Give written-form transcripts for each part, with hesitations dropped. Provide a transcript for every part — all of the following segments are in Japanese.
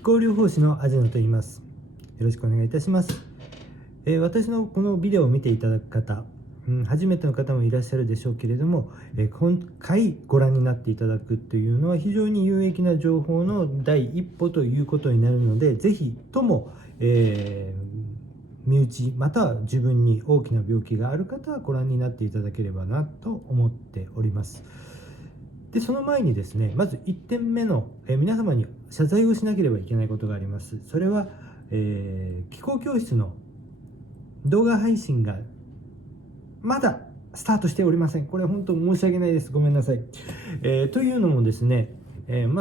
気候療法士のアジノと言います。よろしくお願いいたします。私のこのビデオを見ていただく方、初めての方もいらっしゃるでしょうけれども、今回ご覧になっていただくというのは非常に有益な情報の第一歩ということになるので、ぜひとも、身内または自分に大きな病気がある方はご覧になっていただければなと思っております。でその前にですね、まず1点目の、皆様に謝罪をしなければいけないことがあります。それは、気候教室の動画配信がまだスタートしておりません。これは本当申し訳ないです。ごめんなさい。というのもですね、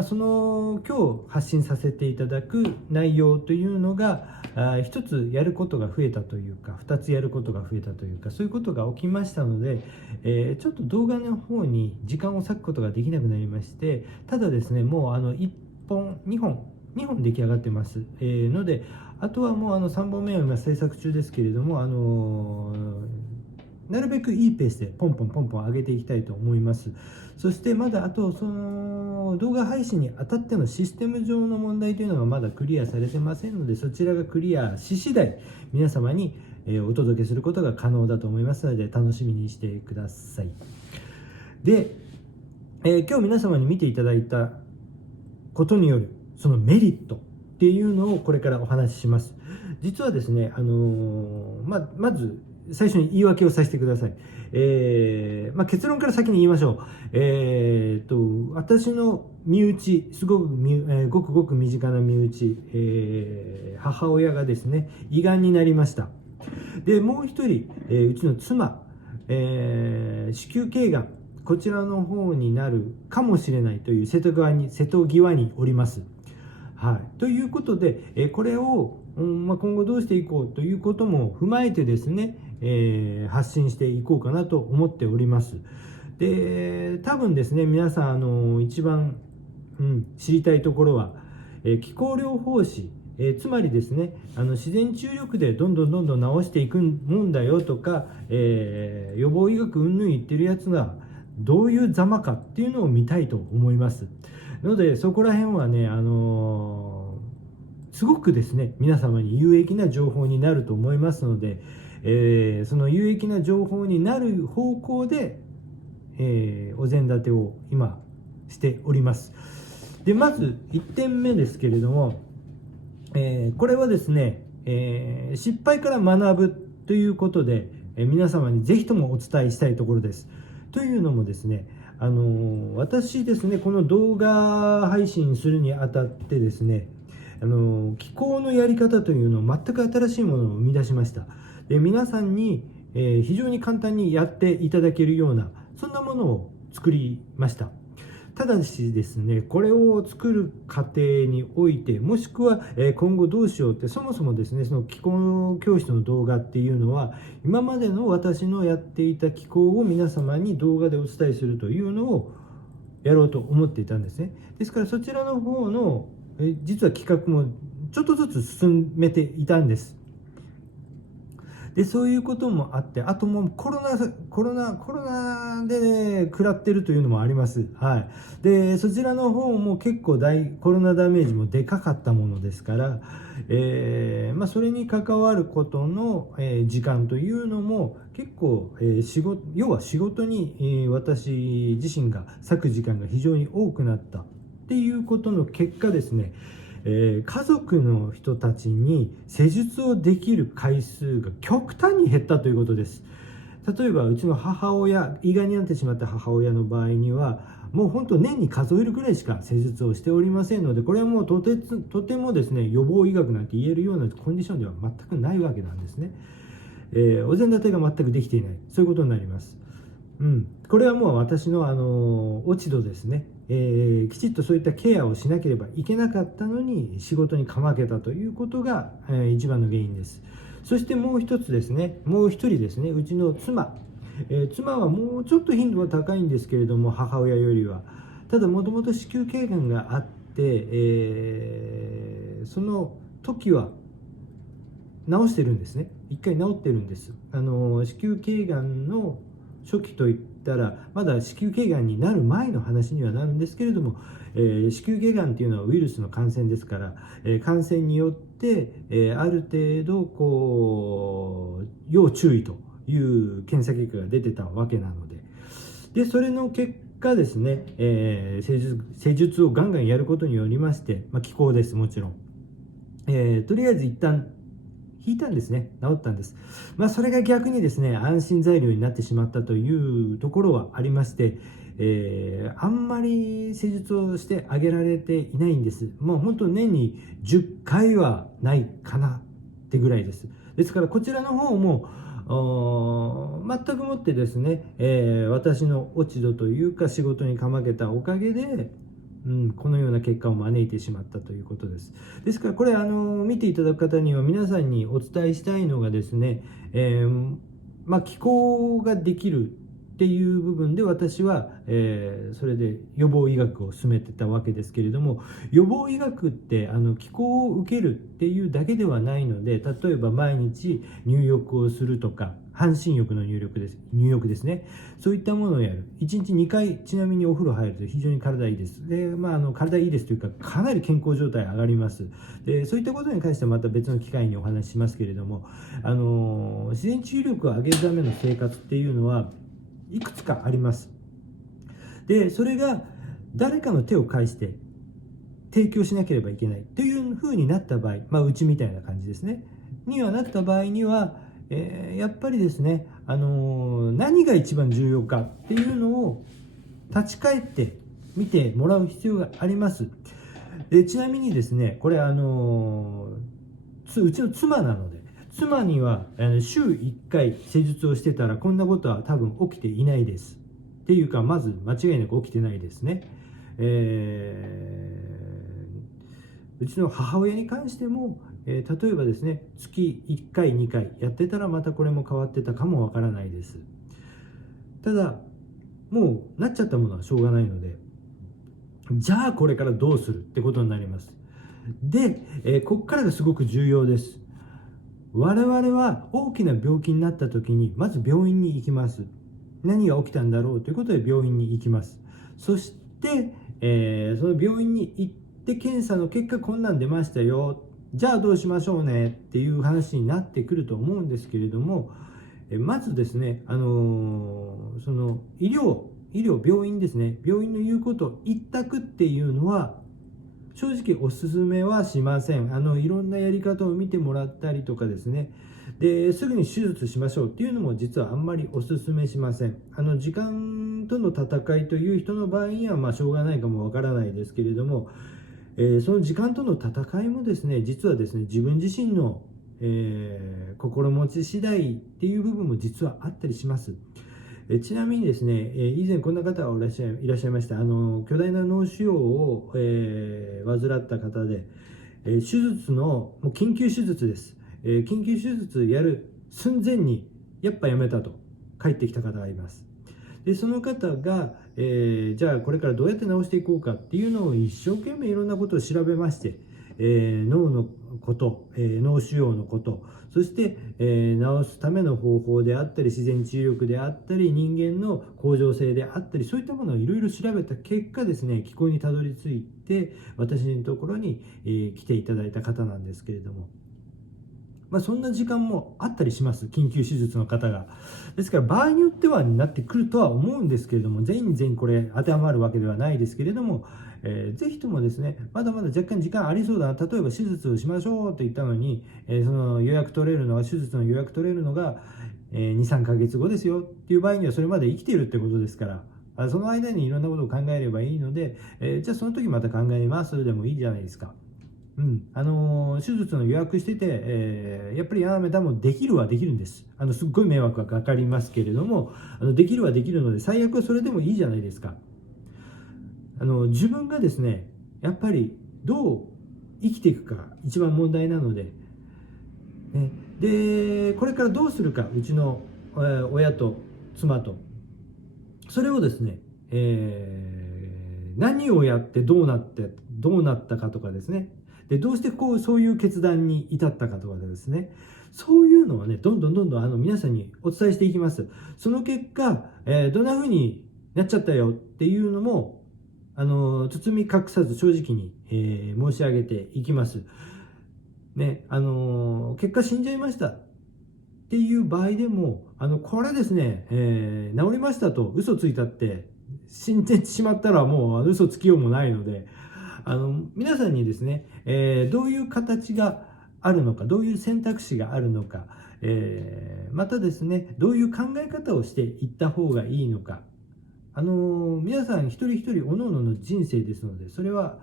その今日発信させていただく内容というのが一つやることが増えたというか、2つやることが増えたというか、そういうことが起きましたので、ちょっと動画の方に時間を割くことができなくなりまして、ただですね、もう1本2本出来上がってます、ので、あとはもう3本目を今制作中ですけれども、なるべくいいペースでポンポン上げていきたいと思います。そしてまだあとその動画配信にあたってのシステム上の問題というのがまだクリアされてませんので、そちらがクリアし次第皆様にお届けすることが可能だと思いますので、楽しみにしてください。で、今日皆様に見ていただいたことによるそのメリットっていうのをこれからお話しします。実はですね、まず最初に言い訳をさせてください。結論から先に言いましょう。私の身内、すごく、ごくごく身近な身内、母親がですね、胃がんになりました。で、もう一人、うちの妻、子宮頸がん、こちらの方になるかもしれないという瀬戸際におります。はい、ということで、これを、今後どうしていこうということも踏まえてですね、発信していこうかなと思っております。で、多分ですね、皆さん一番、知りたいところは、気候療法士、つまりですね、自然治癒力でどんどん治していくもんだよとか、予防医学云々言ってるやつがどういうざまかっていうのを見たいと思いますので、そこら辺はね、すごくですね、皆様に有益な情報になると思いますので、その有益な情報になる方向で、お膳立てを今しております。で、まず1点目ですけれども、これはですね、失敗から学ぶということで、皆様にぜひともお伝えしたいところです。というのもですね、私ですね、この動画配信するにあたってですね、気候のやり方というのを全く新しいものを生み出しました。で、皆さんに、非常に簡単にやっていただけるような、そんなものを作りました。ただしですね、これを作る過程において、もしくは今後どうしようって、そもそもですね、その気候教室の動画っていうのは、今までの私のやっていた気候を皆様に動画でお伝えするというのをやろうと思っていたんですね。ですからそちらの方の実は企画もちょっとずつ進めていたんです。で、そういうこともあって、あともうコロナで、ね、食らってるというのもあります。はい。で、そちらの方も結構コロナダメージもでかかったものですから、それに関わることの、時間というのも結構、要は仕事に、私自身が割く時間が非常に多くなったっていうことの結果ですね、家族の人たちに施術をできる回数が極端に減ったということです。例えばうちの母親、胃がんになってしまった母親の場合には、もう本当年に数えるぐらいしか施術をしておりませんので、これはもうとてもですね、予防医学なんて言えるようなコンディションでは全くないわけなんですね。お膳立てが全くできていない、そういうことになります。これはもう私の落ち度ですね。きちっとそういったケアをしなければいけなかったのに仕事にかまけたということが、一番の原因です。そしてもう一人ですね、うちの妻、妻はもうちょっと頻度は高いんですけれども、母親よりは。ただもともと子宮頸がんがあって、その時は治してるんですね。一回治ってるんです。子宮頸がんの初期といっったらまだ子宮頸がんになる前の話にはなるんですけれども、子宮頸がんっていうのはウイルスの感染ですから、感染によって、ある程度要注意という検査結果が出てたわけなので、それの結果ですね、施術をガンガンやることによりまして、気候です、もちろん、とりあえず一旦引いたんですね、治ったんです。それが逆にですね、安心材料になってしまったというところはありまして、あんまり施術をしてあげられていないんです。もう本当年に10回はないかなってぐらいです。ですからこちらの方も全くもってですね、私の落ち度というか仕事にかまけたおかげで、このような結果を招いてしまったということです。ですからこれ見ていただく方には皆さんにお伝えしたいのがですね、気候ができるっていう部分で私は、それで予防医学を進めてたわけですけれども、予防医学って気候を受けるっていうだけではないので、例えば毎日入浴をするとか、半身浴の入浴ですね、そういったものをやる。1日2回ちなみにお風呂入ると非常に体いいです。で、体いいですというかかなり健康状態上がります。で、そういったことに関してはまた別の機会にお話ししますけれども、自然治癒力を上げるための生活っていうのはいくつかあります。で、それが誰かの手を介して提供しなければいけないというふうになった場合、うちみたいな感じですねにはなった場合には、やっぱりですね、何が一番重要かっていうのを立ち返って見てもらう必要があります。ちなみにですね、これうちの妻なので、妻には週1回施術をしてたらこんなことは多分起きていないですっていうか、まず間違いなく起きてないですね。うちの母親に関しても、例えばですね、月1回2回やってたらまたこれも変わってたかもわからないです。ただもうなっちゃったものはしょうがないので、じゃあこれからどうするってことになります。で、ここからがすごく重要です。我々は大きな病気になった時にまず病院に行きます。何が起きたんだろうということで病院に行きます。そして、その病院に行って検査の結果こんなん出ましたよ、じゃあどうしましょうねっていう話になってくると思うんですけれども、まずですね、その病院ですね、病院の言うこと一択っていうのは正直おすすめはしません。いろんなやり方を見てもらったりとかですね、ですぐに手術しましょうっていうのも実はあんまりおすすめしません。時間との戦いという人の場合にはしょうがないかもわからないですけれども、その時間との戦いもですね、実はですね、自分自身の、心持ち次第っていう部分も実はあったりします。ちなみにですね、以前こんな方がいらっしゃいました。巨大な脳腫瘍を、患った方で、手術のもう緊急手術です。緊急手術やる寸前にやっぱやめたと帰ってきた方がいます。でその方が、じゃあこれからどうやって治していこうかっていうのを一生懸命いろんなことを調べまして、脳のこと、脳腫瘍のこと、そして、治すための方法であったり自然治癒力であったり人間の恒常性であったり、そういったものをいろいろ調べた結果ですね、気候にたどり着いて私のところに、来ていただいた方なんですけれども、そんな時間もあったりします、緊急手術の方が。ですから場合によってはになってくるとは思うんですけれども、全員これ当てはまるわけではないですけれども、ぜひともですね、まだまだ若干時間ありそうだな、例えば手術をしましょうと言ったのに、その手術の予約取れるのが、2、3ヶ月後ですよっていう場合にはそれまで生きているってことですから、その間にいろんなことを考えればいいので、じゃあその時また考えますでもいいじゃないですか。手術の予約してて、やっぱりもできるはできるんです。すっごい迷惑がかかりますけれども、できるはできるので最悪はそれでもいいじゃないですか。自分がですね、やっぱりどう生きていくかが一番問題なので、でこれからどうするか、うちの、親と妻とそれをですね、何をやってどうなったかとかですね、でどうしてそういう決断に至ったかとかですね、そういうのをねどんどん皆さんにお伝えしていきます。その結果、どんな風になっちゃったよっていうのも包み隠さず正直に、申し上げていきますね。結果死んじゃいましたっていう場合でもこれですね、治りましたと嘘ついたって死んでしまったらもう嘘つきようもないので、皆さんにですね、どういう形があるのか、どういう選択肢があるのか、またですねどういう考え方をしていった方がいいのか、皆さん一人一人各々の人生ですので、それは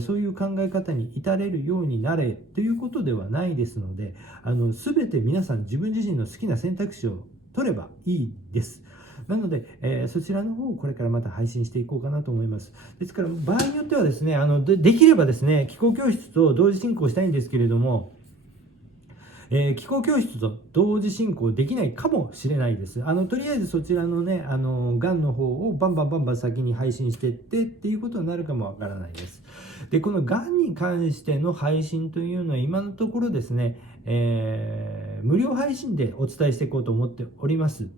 そういう考え方に至れるようになれということではないですので、全て皆さん自分自身の好きな選択肢を取ればいいです。なので、そちらの方をこれからまた配信していこうかなと思います。ですから場合によってはですね、できればですね気候教室と同時進行したいんですけれども、気候教室と同時進行できないかもしれないです。とりあえずそちらのね、がんの方をバンバン先に配信していってっていうことになるかもわからないです。で、このがんに関しての配信というのは今のところですね、無料配信でお伝えしていこうと思っております。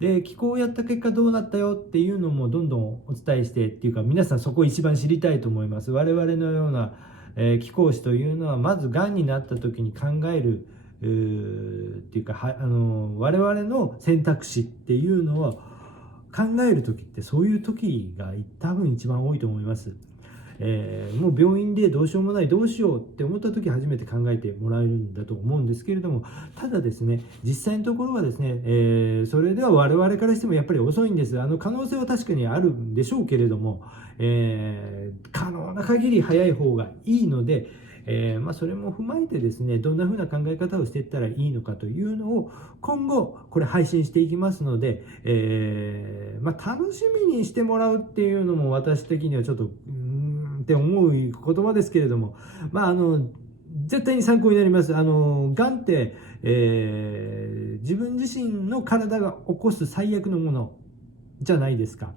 で、気候をやった結果どうなったよっていうのもどんどんお伝えしてっていうか、皆さんそこを一番知りたいと思います。我々のような、気候士というのはまずがんになった時に考えるっていうか我々の選択肢っていうのを考える時ってそういう時が多分一番多いと思います。もう病院でどうしようもない、どうしようって思った時初めて考えてもらえるんだと思うんですけれども、ただですね実際のところはですね、それでは我々からしてもやっぱり遅いんです。可能性は確かにあるんでしょうけれども、可能な限り早い方がいいので、それも踏まえてですねどんな風な考え方をしていったらいいのかというのを今後これ配信していきますので、楽しみにしてもらうっていうのも私的にはちょっとって思う言葉ですけれども、絶対に参考になります。がんって、自分自身の体が起こす最悪のものじゃないですか。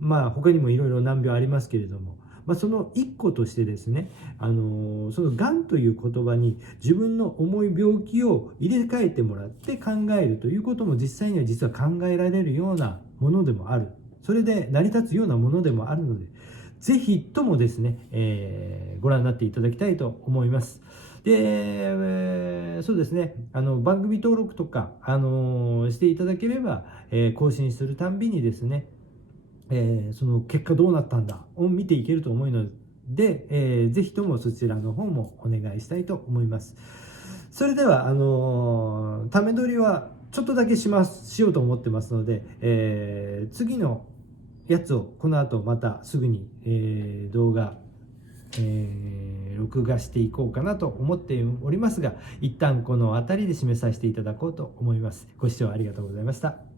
他にもいろいろ難病ありますけれども、その一個としてですね、そのがんという言葉に自分の重い病気を入れ替えてもらって考えるということも実際には実は考えられるようなものでもある。それで成り立つようなものでもあるので、ぜひともですね、ご覧になっていただきたいと思います。で、そうですね、番組登録とか、していただければ、更新するたんびにですね、その結果どうなったんだを見ていけると思うので、ぜひともそちらの方もお願いしたいと思います。それではため撮りはちょっとだけしようと思ってますので、次のやつをこの後またすぐに、動画、録画していこうかなと思っておりますが、一旦この辺りで締めさせていただこうと思います。ご視聴ありがとうございました。